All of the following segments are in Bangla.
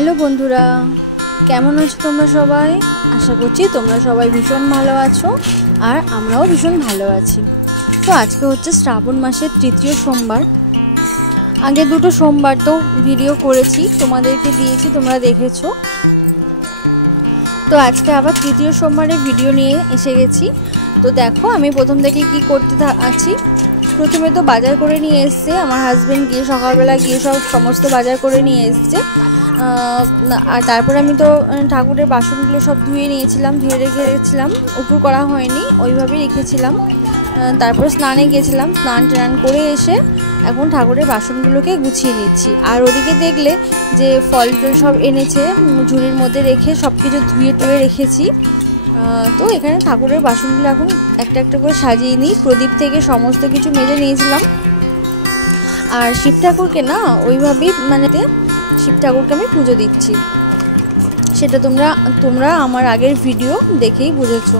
হ্যালো বন্ধুরা, কেমন আছো তোমরা সবাই? আশা করছি তোমরা সবাই ভীষণ ভালো আছো আর আমরাও ভীষণ ভালো আছি। তো আজকে হচ্ছে শ্রাবণ মাসের তৃতীয় সোমবার। আগে দুটো সোমবার তো ভিডিও করেছি, তোমাদেরকে দিয়েছি, তোমরা দেখেছো। তো আজকে আবার তৃতীয় সোমবারের ভিডিও নিয়ে এসে গেছি। তো দেখো আমি প্রথম থেকে কি করতে আছি। প্রথমে তো বাজার করে নিয়ে এসছে আমার হাজব্যান্ড, গিয়ে সকালবেলা গিয়ে সমস্ত বাজার করে নিয়ে এসছে। আর তারপরে আমি তো ঠাকুরের বাসনগুলো সব ধুয়ে নিয়েছিলাম, ধুয়ে রেখে রেখেছিলাম, উপুর করা হয়নি, ওইভাবেই রেখেছিলাম। তারপরে স্নানে গিয়েছিলাম, স্নান করে এসে এখন ঠাকুরের বাসনগুলোকে গুছিয়ে নিচ্ছি। আর ওদিকে দেখলে যে ফল টল সব এনেছে ঝুড়ির মধ্যে রেখে সব কিছু ধুয়ে টুয়ে রেখেছি। তো এখানে ঠাকুরের বাসনগুলো এখন একটা একটা করে সাজিয়ে নিই। প্রদীপ থেকে সমস্ত কিছু মেজে নিয়েছিলাম। আর শিব ঠাকুরকে না ওইভাবেই শিব ঠাকুরকে আমি পুজো দিচ্ছি, সেটা তোমরা আমার আগের ভিডিও দেখেই বুঝেছো।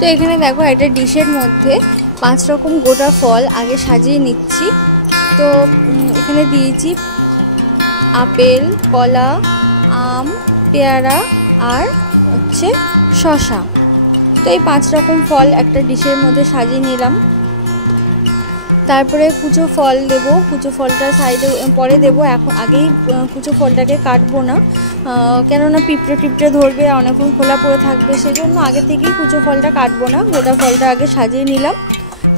তো এখানে দেখো একটা ডিশের মধ্যে 5 রকম গোটা ফল আগে সাজিয়ে নিচ্ছি। তো এখানে দিয়েছি আপেল, কলা, আম, পেয়ারা আর হচ্ছে শসা। তো এই 5 রকম ফল একটা ডিশের মধ্যে সাজিয়ে নিলাম। তারপরে কুচো ফল দেবো, কুচো ফলটা সাইডে পরে দেবো, এখন আগেই কুচো ফলটাকে কাটবো না, কেননা পিঁপড়ে ধরবে, অনেকক্ষণ খোলা পড়ে থাকবে, সেই জন্য আগে থেকেই কুচো ফলটা কাটবো না, গোটা ফলটা আগে সাজিয়ে নিলাম।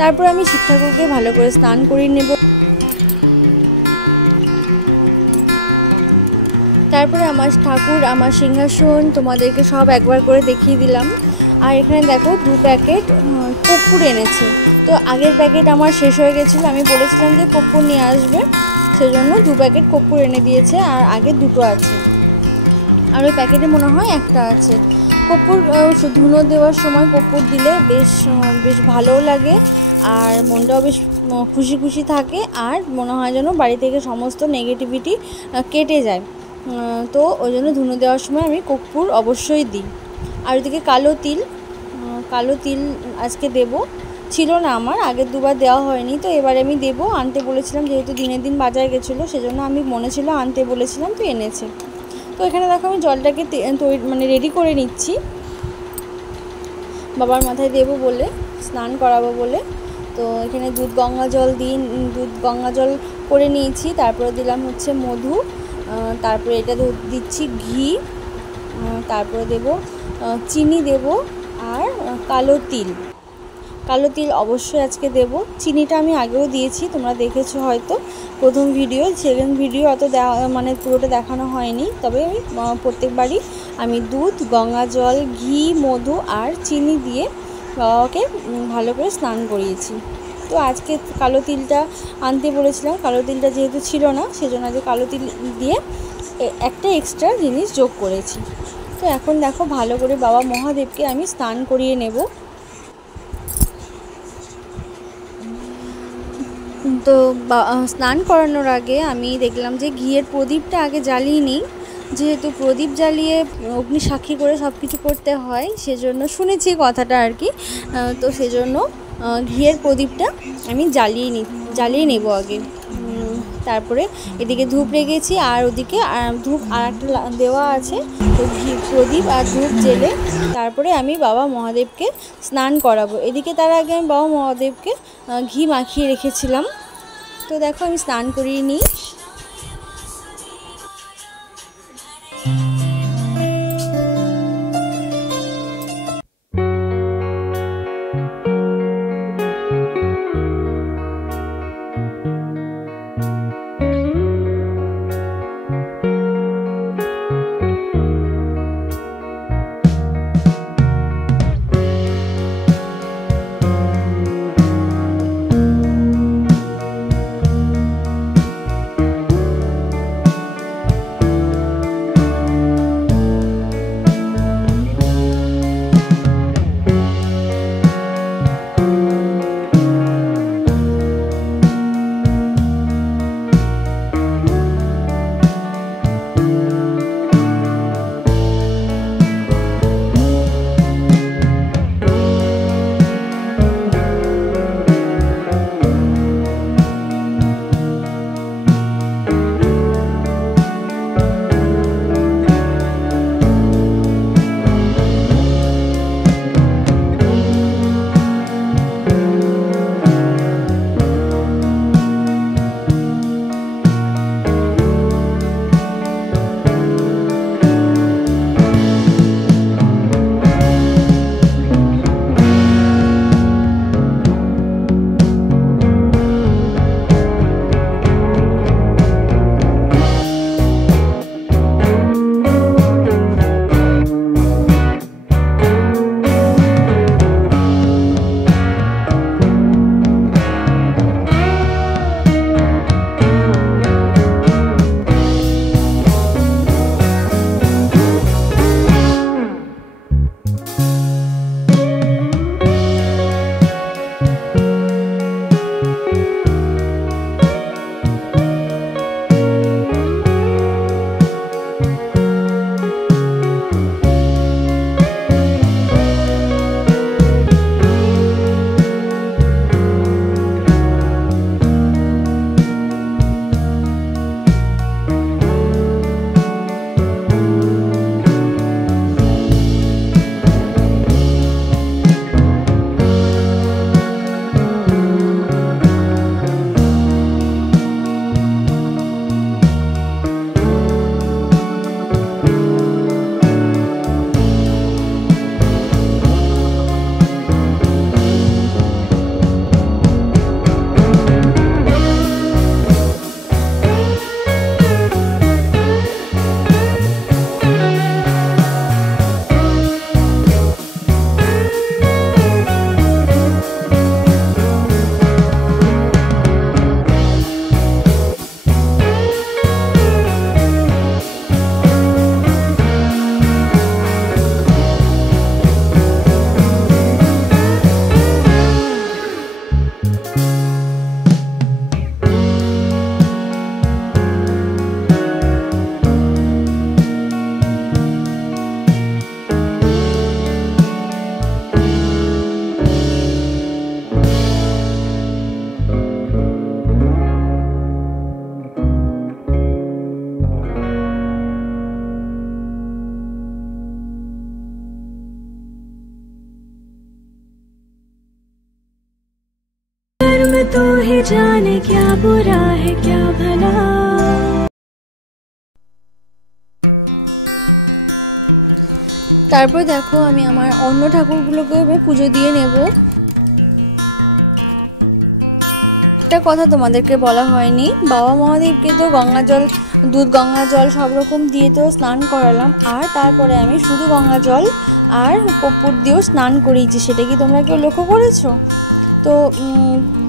তারপর আমি শিব ঠাকুরকে ভালো করে স্নান করিয়ে নেব। তারপরে আমার ঠাকুর, আমার সিংহাসন তোমাদেরকে সব একবার করে দেখিয়ে দিলাম। আর এখানে দেখো 2 প্যাকেট কর্পূর এনেছে। তো আগের প্যাকেট আমার শেষ হয়ে গেছিলো, আমি বলেছিলাম যে কর্পূর নিয়ে আসবে, সেজন্য 2 প্যাকেট কর্পূর এনে দিয়েছে। আর আগে 2টো আছে, আর ওই প্যাকেটে মনে হয় একটা আছে। কর্পূর ধুনো দেওয়ার সময় কর্পূর দিলে বেশ ভালোও লাগে, আর মনটাও বেশ খুশি থাকে, আর মনে হয় যেন বাড়ি থেকে সমস্ত নেগেটিভিটি কেটে যায়। তো ওই জন্য ধুনো দেওয়ার সময় আমি কর্পূর অবশ্যই দিই। আর ওইদিকে কালো তিল আজকে দেব, ছিল না আমার, আগের 2বার দেওয়া হয়নি, তো এবারে আমি দেবো। আনতে বলেছিলাম, যেহেতু দিনের দিন বাজার গেছিলো, সেজন্য আমি মনে ছিল আনতে বলেছিলাম, তো এনেছে। তো এখানে দেখো আমি জলটাকে রেডি করে নিচ্ছি বাবার মাথায় দেবো বলে, স্নান করাবো বলে। তো এখানে দুধ গঙ্গা জল করে নিয়েছি। তারপরে দিলাম হচ্ছে মধু, তারপরে এটা দিচ্ছি ঘি, তারপরে দেব চিনি দেব, আর কালো তিল অবশ্যই আজকে দেব। চিনিটা আমি আগেও দিয়েছি, তোমরা দেখেছো হয়তো প্রথম ভিডিও, সেকেন্ড ভিডিও অত পুরোটা দেখানো হয়নি। তবে আমি প্রত্যেকবারই আমি দুধ, গঙ্গা জল, ঘি, মধু আর চিনি দিয়ে বাবাকে ভালো করে স্নান করিয়েছি। তো আজকে কালো তিলটা আনতে বলেছিলাম, কালো তিলটা যেহেতু ছিল না, সেজন্য আজকে কালো তিল দিয়ে একটা এক্সট্রা জিনিস যোগ করেছি। তো এখন দেখো ভালো করে বাবা মহাদেবকে আমি স্নান করিয়ে নেব। তো স্নান করানোর আগে আমি দেখলাম যে ঘিয়ের প্রদীপটা আগে জ্বালিয়ে নিই, যেহেতু প্রদীপ জ্বালিয়ে অগ্নি সাক্ষী করে সব কিছু করতে হয়, সেজন্য শুনেছি কথাটা আর কি। তো সেজন্য ঘিয়ের প্রদীপটা আমি জ্বালিয়ে নেব আগে। তারপরে এদিকে ধূপ রেখেছি, আর ওদিকে ধূপ আর একটা দেওয়া আছে। তো প্রদীপ আর ধূপ জেলে তারপরে আমি বাবা মহাদেবকে স্নান করাবো। এদিকে তার আগে আমি বাবা মহাদেবকে ঘি মাখিয়ে রেখেছিলাম। তো দেখো আমি স্নান করিয়ে নিই। तू ही जाने क्या बुरा है क्या भला। তারপর দেখো আমি আমার অন্য ঠাকুরগুলোকে এবার পুজো দিয়ে নেব। একটা কথা তোমাদেরকে বলা হয়নি, বাবা মহাদেবকে তো গঙ্গা জল, দুধ গঙ্গা জল সব রকম দিয়ে তো স্নান করালাম, আর তারপরে আমি শুধু গঙ্গা জল আর কর্পূর দিয়েও স্নান করিয়েছি। সেটা কি তোমরা কেউ লক্ষ্য করেছো? তো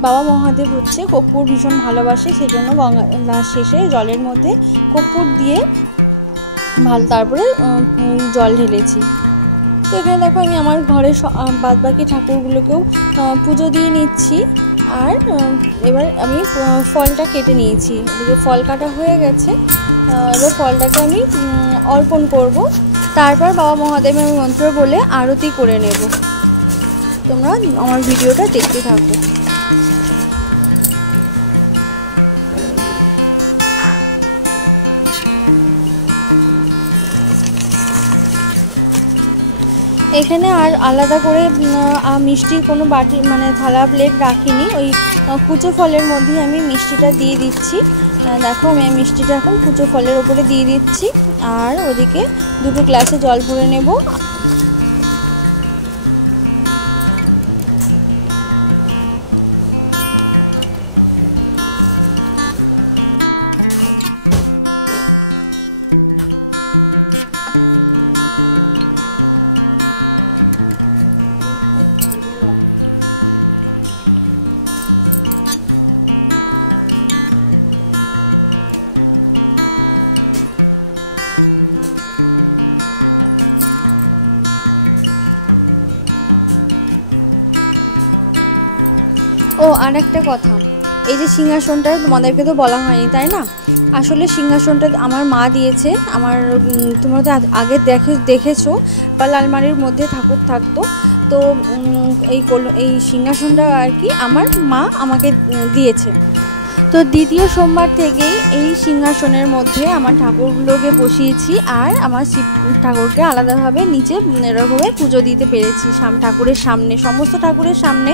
বাবা মহাদেব হচ্ছে কর্পূর ভীষণ ভালোবাসে, সেজন্য গঙ্গা শেষে জলের মধ্যে কর্পূর দিয়ে তারপরে জল ঢেলেছি। তো এখানে দেখো আমি আমার ঘরের বাদবাকি ঠাকুরগুলোকেও পুজো দিয়ে নিচ্ছি। আর এবার আমি ফলটা কেটে নিয়েছি, এদিকে ফল কাটা হয়ে গেছে। এবার ফলটাকে আমি অর্পণ করব, তারপর বাবা মহাদেবের মন্ত্র বলে আরতি করে নেব। তোমরা আমার ভিডিওটা দেখতে থাকো। এখানে আর আলাদা করে মিষ্টির কোনো বাটি মানে থালা প্লেট রাখিনি, ওই কুচো ফলের মধ্যে আমি মিষ্টিটা দিয়ে দিচ্ছি। দেখো আমি মিষ্টিটা এখন কুচো ফলের ওপরে দিয়ে দিচ্ছি, আর ওদিকে দুটো গ্লাসে জল ভরে নেব। ও আর একটা কথা, এই যে সিংহাসনটা তোমাদেরকে তো বলা হয়নি তাই না, আসলে সিংহাসনটা আমার মা দিয়েছে। আমার তোমরা তো আগে দেখেছো পাল আলমারির মধ্যে ঠাকুর থাকতো, তো এই সিংহাসনটা আর কি আমার মা আমাকে দিয়েছে। তো দ্বিতীয় সোমবার থেকেই এই সিংহাসনের মধ্যে আমার ঠাকুরগুলোকে বসিয়েছি, আর আমার শিব ঠাকুরকে আলাদাভাবে নিচে এরকমভাবে পুজো দিতে পেরেছি। ঠাকুরের সামনে, সমস্ত ঠাকুরের সামনে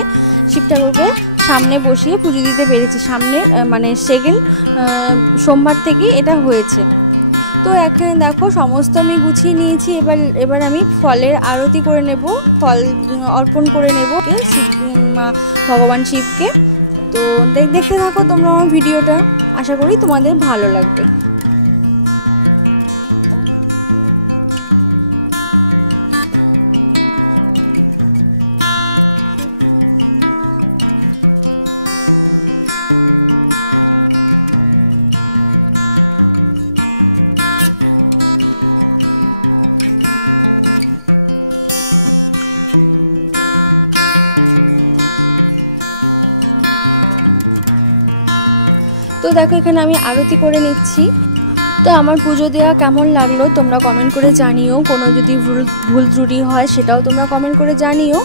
শিব ঠাকুরকে সামনে বসিয়ে পুজো দিতে পেরেছি। সামনে মানে সেকেন্ড সোমবার থেকেই এটা হয়েছে। তো এখানে দেখো সমস্ত আমি গুছিয়ে নিয়েছি। এবার আমি ফলের আরতি করে নেব, ফল অর্পণ করে নেব ভগবান শিবকে। তো দেখতে থাকো তোমরা আমার ভিডিওটা, আশা করি তোমাদের ভালো লাগবে। তো দেখো এখানে আমি আরতি করে নিচ্ছি। তো আমার পুজো দেওয়া কেমন লাগলো তোমরা কমেন্ট করে জানিও, কোনো যদি ভুল ত্রুটি হয় সেটাও তোমরা কমেন্ট করে জানিও।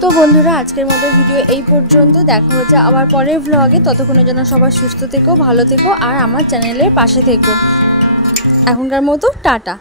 তো বন্ধুরা আজকের মতো ভিডিও এই পর্যন্ত, দেখা হচ্ছে আবার পরের ভ্লগে। ততক্ষণের জন্য সবাই সুস্থ থেকো, ভালো থেকো, আর আমার চ্যানেলের পাশে থেকো। এখনকার মতো টাটা।